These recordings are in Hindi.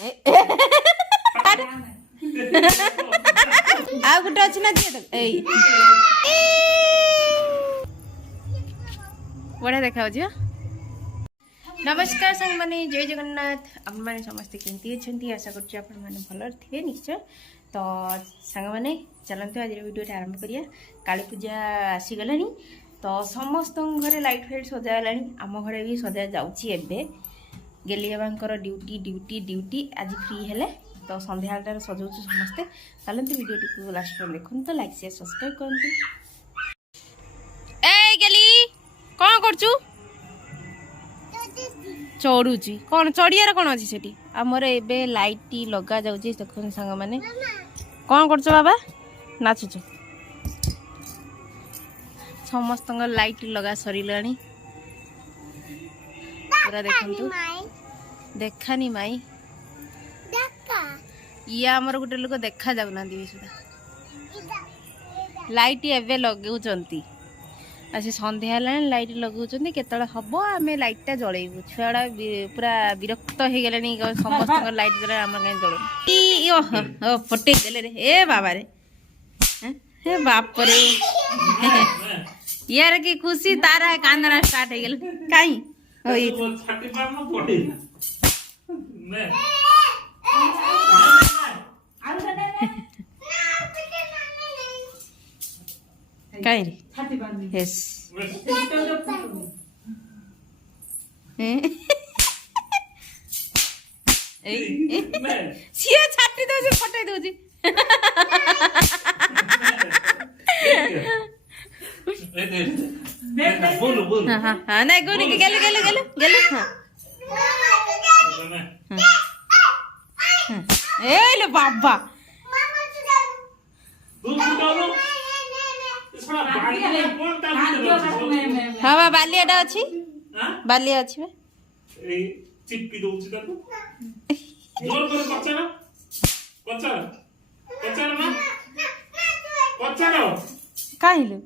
आ गुटे अछि ना दिए ए बड़ा देखा हो नमस्कार संग माने जय जगन्नाथ अपन माने समस्त केमती अछंती आशा करछि अपन माने भल थिबे निश्चय तो संग माने चलंतु आज वीडियो आरंभ करिया काली पूजा आसी गलानी तो समस्त घरे लाइट फाइट सजा गलानी आम घरे भी सजा जाउछि एबे गेलिया बांकर ड्यूटी ड्यूटी ड्यूटी आज फ्री हेले तो संध्या टार सजाउछु समस्ते चलंतु वीडियो टी लास्ट पर देखन तो लाइक शेयर सब्सक्राइब करंतु ए गेली कोन करछु चढ़ुची कौन चढ़ियार कौन अच्छी सेठी आमर एबे लाइट लगा जाउची देखन संग माने कौन करछो बाबा नाचुछ समस्त लाइट लगा सरिलानी पूरा देखंतु देखानी माई या आमर गुटे लोक देखा जाउना दिबी सुदा लाइट एबे लगेउचंती अच्छे सन्ध्या लाइट लगुचंदी केतळे हबो आमे लाइटटा जळेबु छुआडा पूरा विरक्त हे गेलानी समस्त लाइट जरा हम कहीं जळो ई ओ फटे देले रे ए बाबा रे हे बाप रे यार की खुशी तारा कांदना स्टार्ट हे गेल काई होई छाती पार न पड़े ने काय रे यस सिए छाटी दउची फटाई दउची बोल बोल हां हां नाही गोनी गेले गेले गेले गेले हां ए ले बाबा हाँ बालियाटा अच्छी बालिया अच्छी ए चिपकी दउची ताको जोर कर कचरा कचरा कचरा ना कचरा काहिलो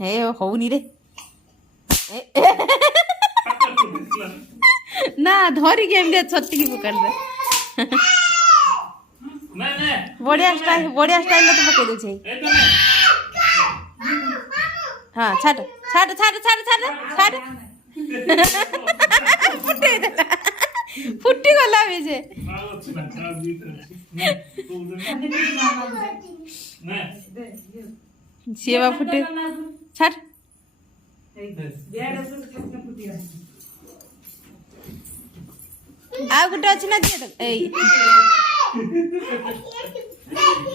हे होउनी रे ना धरी के एम छत्ती की पकड़ दे बढ़िया स्टाइल तो पकड़ दे छै हाँ छाट छाट छाट छाट छाट छाट फुटे फुटी गला भी जे सेवा फुटे छाट आ गुटे अछि ना दिए ए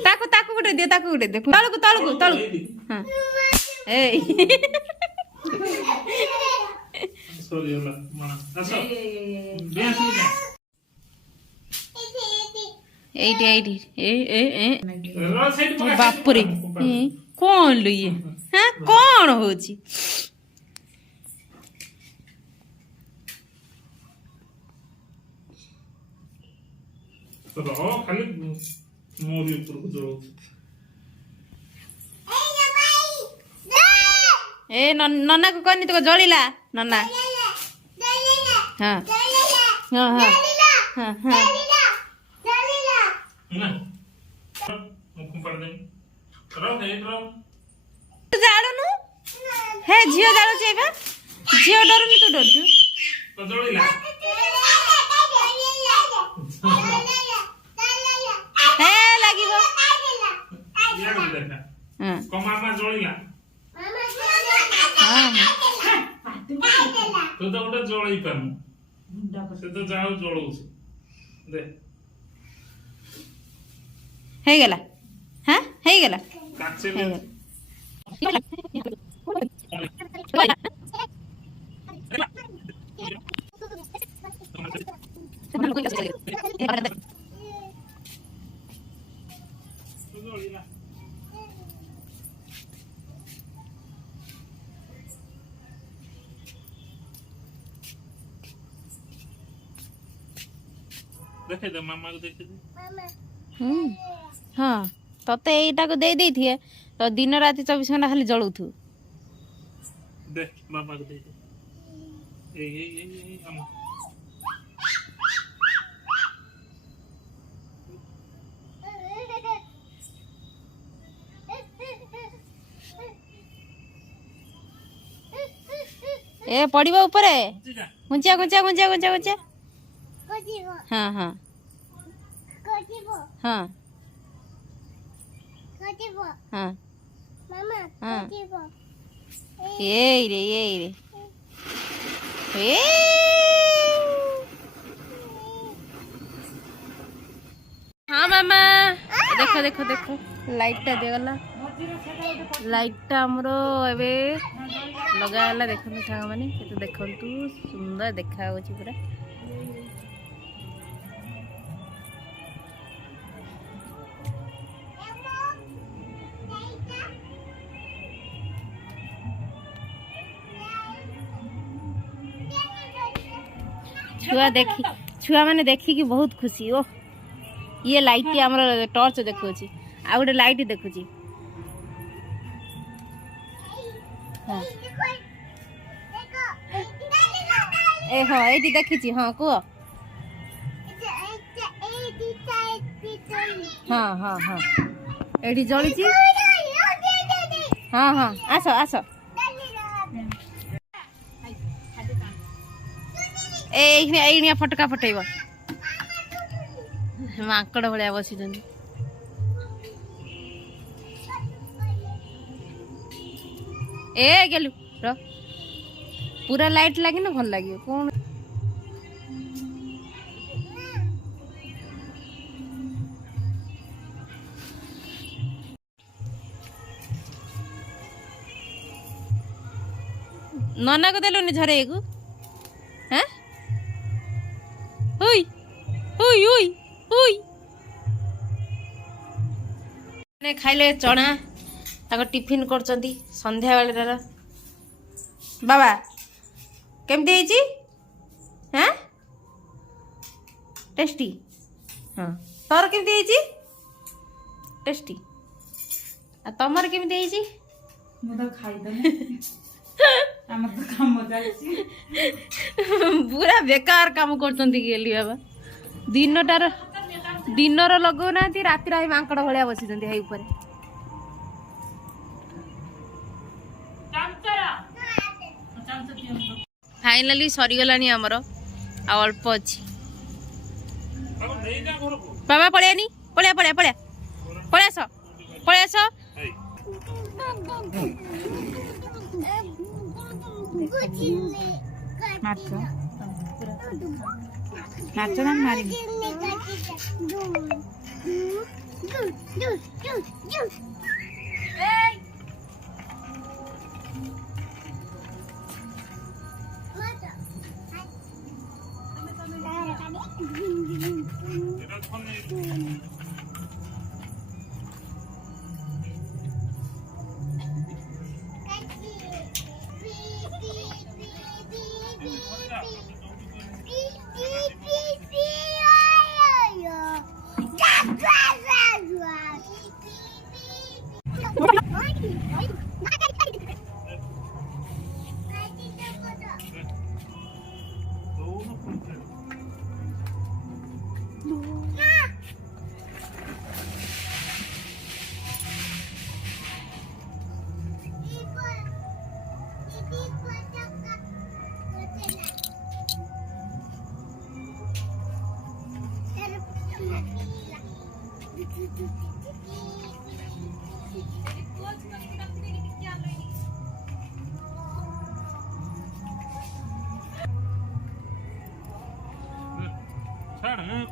ताको ताको गुटे दे तळकु तळकु तळकु हां ए सॉरी होला मां असो बेस हो एडी एडी ए बाप रे कौन लो ये हां कौन होची तो खाली मोरी ऊपर को जोड़ो ए नन्ना को कहनी तो जलिला नन्ना हां हां हां हां हां ना मुख पर दे रहो जाडनु हे जियो जाडु छेबा जियो डरनी तू डरछु तो जलिला हे लागिबो यार देखा हां कमामा जलिला तो गोटे जल पार से तो जाओ जलौ दे हे गेला हां हे गेला काचे देखे दे मामा को देखे दे हाँ तते एटा को दे थे तो दिन राति 24 घंटा खाली जलू थू दे मामा को दे दे ए ए पड़िबो ऊपर घुंचा घुंचा घुंचा घुंचा घुंचा हाँ हाँ हाँ हाँ हाँ ये रे हाँ मामा देखो देखो देखो लाइटा देगला लाइटा आमर एबे लगाला देखो सांग मैंने केते देखंतु सुंदर देखा होची पूरा छुआ मैंने देखी कि बहुत खुशी ओ ये लाइट आमर टॉर्च देखो आ गोटे लाइट देखु ए हाँ ये देखी हाँ कह हाँ हाँ हाँ ये जली हाँ हाँ आस आस ए फटका फटेब माकड़ भाया बसी ए गेलु र पूरा लाइट लगे ना भल लगे कौन नना को देलुनि झरे को हैं हुई हुई हुई हुई ने खाइले चना ताको टिफिन करचंती संध्या बेले बाबा केमती ହେଇଛି हैं टेस्टी हाँ तोर केमती ହେଇଛି टेस्टी आ तमर केमती ହେଇଛି मु तो खाई दे हमर तो काम हो जाई पूरा बेकार काम करचंती गेली बाबा दिनर लगो ना राति रा मांकड़ भलिया बसिचंती हाई ऊपर फाइनाली सरीगलानी आमर आ अल्प अच्छी बाबा पड़ियानी पड़िया पड़िया पड़िया पड़ियास पड़ियास नाच ना मारी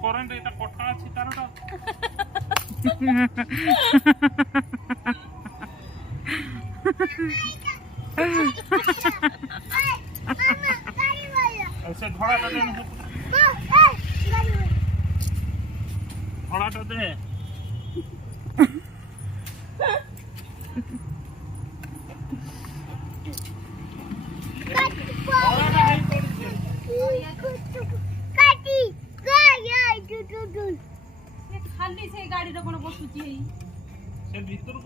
करंट एटा कोठा अछि तारटा ऐसे घोड़ा दे घोड़ा दे खाली से गाड़ी रे कोन बसुची हे से भीतर को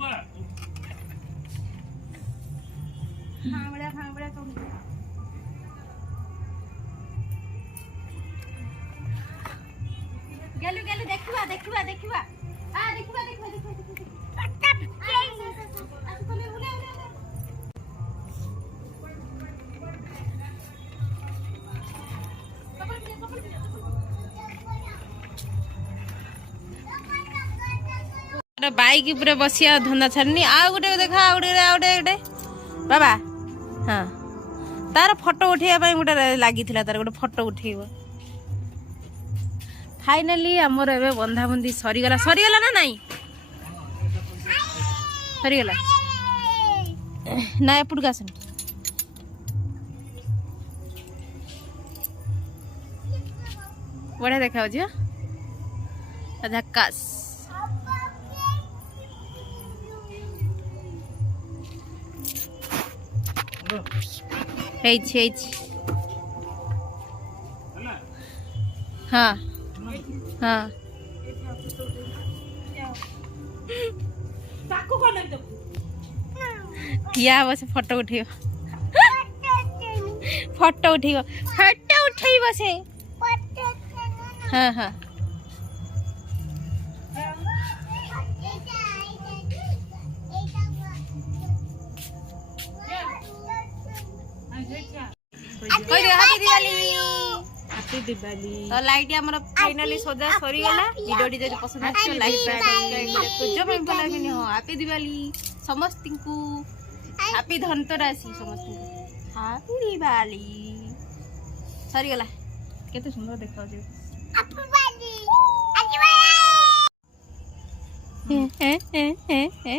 भांगबड़ा तो गेलु गेलु देखिबा देखिबा देखिबा आ देखिबा देखिबा देखिबा आ ଗୋଟେ ବାଇକ୍ ଉପରେ ବସିବା ଧନ୍ଦା ଛାଡୁନି। ଆଉ ଗୋଟେ ଦେଖା ଆଉ ଗୋଟେ ବାବା ହଁ ତାର ଫଟୋ ଉଠେଇବା ପାଇଁ ଗୋଟେ ଲାଗିଥିଲା ତାର ଗୋଟେ ଫଟୋ ଉଠେଇବ। फाइनाली आमर ए बंधाबंधी सरीगला सरीगला ना नहीं सरीगला ना एपट का आसन बढ़िया देखा झकास हाँ हाँ ठिया बस फोटो उठेब फोटो उठेब से हाँ हाँ हैप्पी दिवाली तो लाइट हमर फाइनली सजा सरी गला वीडियोटी जदि पसंद आछो लाइक सब्सक्राइब जो भल लगे हो हैप्पी दिवाली समस्त को हैप्पी धनतेरस समस्त को हैप्पी दिवाली सरी गला केते सुंदर देखा जे हैप्पी दिवाली हे हे हे हे